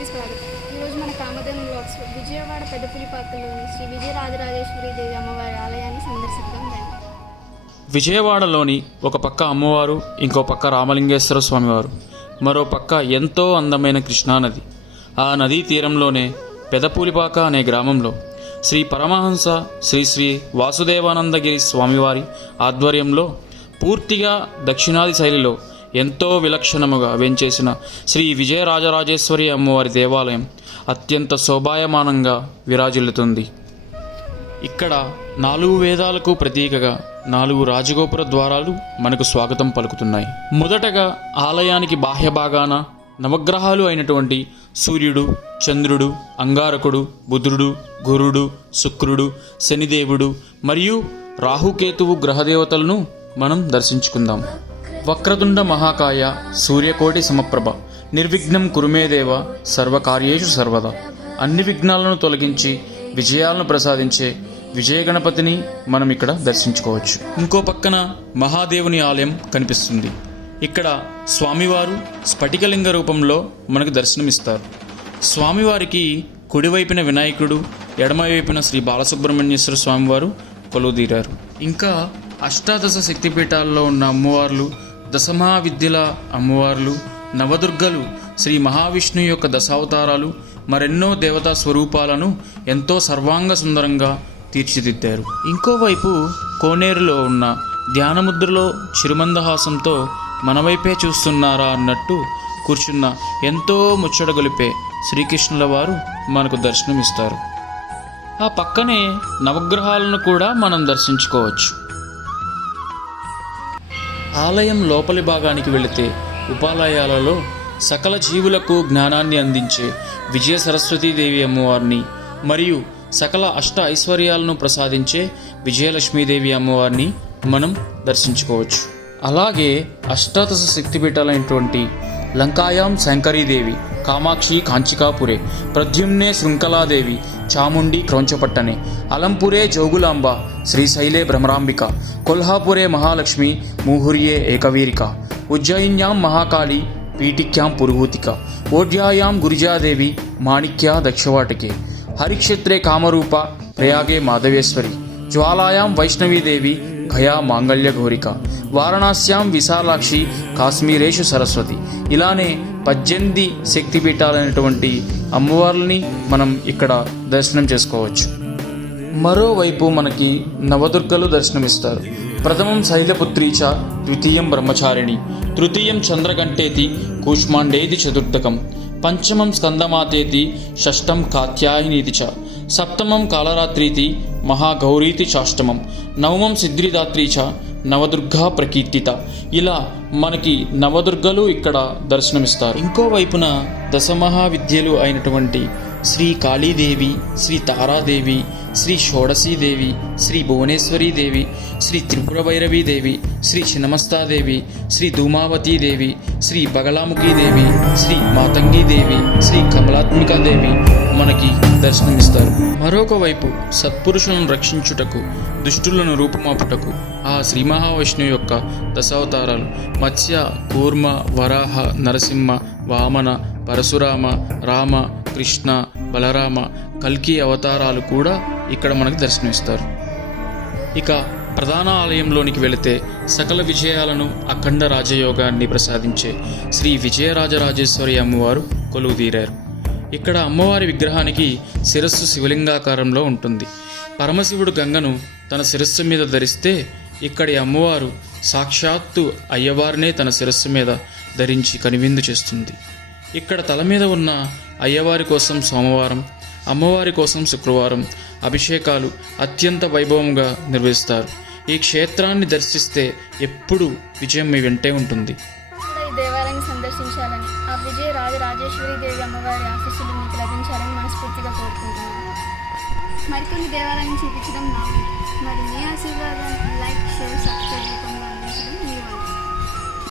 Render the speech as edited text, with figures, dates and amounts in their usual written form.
ఛానల్కి స్వాగతం. ఈరోజు మన కామధేను బ్లాగ్స్ విజయవాడ పెద్దపులిపాకలోని శ్రీ విజయరాజరాజేశ్వరి దేవి అమ్మవారి ఆలయాన్ని సందర్శిద్దాం. విజయవాడలోని ఒక పక్క అమ్మవారు, ఇంకో పక్క రామలింగేశ్వర స్వామివారు, మరో పక్క ఎంతో అందమైన కృష్ణానది. ఆ నదీ తీరంలోనే పెదపూలిపాక అనే గ్రామంలో శ్రీ పరమహంస శ్రీ శ్రీ వాసుదేవానందగిరి స్వామివారి ఆధ్వర్యంలో పూర్తిగా దక్షిణాది శైలిలో ఎంతో విలక్షణముగా వేంచేసిన శ్రీ విజయరాజరాజేశ్వరి అమ్మవారి దేవాలయం అత్యంత శోభాయమానంగా విరాజిల్లుతుంది. ఇక్కడ 4 వేదాలకు ప్రతీకగా 4 రాజగోపుర ద్వారాలు మనకు స్వాగతం పలుకుతున్నాయి. మొదటగా ఆలయానికి బాహ్య భాగాన నవగ్రహాలు అయినటువంటి సూర్యుడు, చంద్రుడు, అంగారకుడు, బుధుడు, గురుడు, శుక్రుడు, శనిదేవుడు మరియు రాహుకేతువు గ్రహదేవతలను మనం దర్శించుకుందాం. వక్రతుండ మహాకాయ సూర్యకోటి సమప్రభ నిర్విఘ్నం కురుమేదేవ సర్వకార్యేషు సర్వదా. అన్ని విఘ్నాలను తొలగించి విజయాలను ప్రసాదించే విజయగణపతిని మనం ఇక్కడ దర్శించుకోవచ్చు. ఇంకో పక్కన మహాదేవుని ఆలయం కనిపిస్తుంది. ఇక్కడ స్వామివారు స్ఫటికలింగ రూపంలో మనకు దర్శనమిస్తారు. స్వామివారికి కుడివైపున వినాయకుడు, ఎడమవైపున శ్రీ బాలసుబ్రహ్మణ్యేశ్వర స్వామివారు కొలువుదీరారు. ఇంకా అష్టాదశ శక్తిపీఠాల్లో ఉన్న అమ్మవార్లు, దశమహావిద్యల అమ్మవార్లు, నవదుర్గలు, శ్రీ మహావిష్ణువు యొక్క దశావతారాలు, మరెన్నో దేవతా స్వరూపాలను ఎంతో సర్వాంగ సుందరంగా తీర్చిదిద్దారు. ఇంకోవైపు కోనేరులో ఉన్న ధ్యానముద్రలో చిరుమందహాసంతో మనవైపే చూస్తున్నారా అన్నట్టు కూర్చున్న ఎంతో ముచ్చటగొలిపే శ్రీకృష్ణుల వారు మనకు దర్శనమిస్తారు. ఆ పక్కనే నవగ్రహాలను కూడా మనం దర్శించుకోవచ్చు. ఆలయం లోపలి భాగానికి వెళితే ఉపాలయాలలో సకల జీవులకు జ్ఞానాన్ని అందించే విజయ సరస్వతీదేవి అమ్మవారిని మరియు సకల అష్ట ఐశ్వర్యాలను ప్రసాదించే విజయలక్ష్మీదేవి అమ్మవారిని మనం దర్శించుకోవచ్చు. అలాగే అష్టాదశ శక్తిపీఠాలైనటువంటి లంకాయాం శంకరీదేవి, కామాక్షి కాంచికాపురే, ప్రద్యుమ్నే శృంఖలాదేవి, చాముండి క్రౌంచపట్టనే, అలంపురే జోగులాంబ, శ్రీశైలే భ్రమరాంబిక, కొల్హాపురే మహాలక్ష్మి, మూహుర్యే ఏకవీరిక, ఉజ్జయిన్యాం మహాకాళి, పీఠిక్యాం పురుహూతిక, ఓఢ్యాయాం గురిజాదేవి, మాణిక్యా దక్షవాటికే, హరిక్షేత్రే కామరూప, ప్రయాగే మాధవేశ్వరి, జ్వాలాయాం వైష్ణవీదేవి, గయా మాంగళ్య ఘోరిక, వారణాస్యాం విశాలాక్షి, కాశ్మీరేషు సరస్వతి. ఇలానే 18 శక్తిపీఠాలైనటువంటి అమ్మవార్లని మనం ఇక్కడ దర్శనం చేసుకోవచ్చు. మరోవైపు మనకి నవదుర్గలు దర్శనమిస్తారు. ప్రథమం శైలపుత్రీచ, ద్వితీయం బ్రహ్మచారిణి, తృతీయం చంద్రకంఠేతి, కూష్మాండేతి చతుర్థకం, పంచమం స్కందమాతేతి, షష్టం కాత్యాయనీతి చ, సప్తమం కాళరాత్రీతి, మహాగౌరీతి చాష్టమం, నవమం సిద్ధిదాత్రీ చ, నవదుర్గా ప్రకీర్తిత. ఇలా మనకి నవదుర్గలు ఇక్కడ దర్శనమిస్తారు. ఇంకోవైపున దశమహావిద్యలు అయినటువంటి శ్రీ కాళీదేవి, శ్రీ తారాదేవి, శ్రీ షోడశీదేవి, శ్రీ భువనేశ్వరీదేవి, శ్రీ త్రిపురభైరవీదేవి, శ్రీ చిన్నమస్తాదేవి, శ్రీ ధూమావతీదేవి, శ్రీ బగలాముఖీదేవి, శ్రీ మాతంగీదేవి, శ్రీ కమలాత్మికాదేవి మనకి దర్శనమిస్తారు. మరొక వైపు సత్పురుషులను రక్షించుటకు, దుష్టులను రూపుమాపుటకు ఆ శ్రీ మహావిష్ణువు యొక్క దశావతారాలు మత్స్య, కూర్మ, వరాహ, నరసింహ, వామన, పరశురామ, రామ, కృష్ణ, బలరామ, కల్కి అవతారాలు కూడా ఇక్కడ మనకు దర్శనమిస్తారు. ఇక ప్రధాన ఆలయంలోనికి వెళితే సకల విజయాలను, అఖండ రాజయోగాన్ని ప్రసాదించే శ్రీ విజయరాజరాజేశ్వరి అమ్మవారు కొలువుదీరారు. ఇక్కడ అమ్మవారి విగ్రహానికి శిరస్సు శివలింగాకారంలో ఉంటుంది. పరమశివుడు గంగను తన శిరస్సు మీద ధరిస్తే ఇక్కడి అమ్మవారు సాక్షాత్తు అయ్యవారినే తన శిరస్సు మీద ధరించి కనువిందు చేస్తుంది. ఇక్కడ తల మీద ఉన్న అయ్యవారి కోసం సోమవారం, అమ్మవారి కోసం శుక్రవారం అభిషేకాలు అత్యంత వైభవంగా నిర్వహిస్తారు. ఈ క్షేత్రాన్ని దర్శిస్తే ఎప్పుడు విజయం మీ వెంటే ఉంటుంది. ఈ దేవాలయాన్ని సందర్శించాలని, ఆ విజయరాజరాజేశ్వరి దేవి అమ్మవారి ఆశీస్సులు మీకు లభించాలని మనస్ఫూర్తిగా కోరుకుంటున్నాను. మరికొన్ని దేవాలయాన్ని చూపించడం నా మరి మీ ఆశీర్వాదాన్ని లైక్, షేర్, సబ్స్క్రైబ్ రూపంలో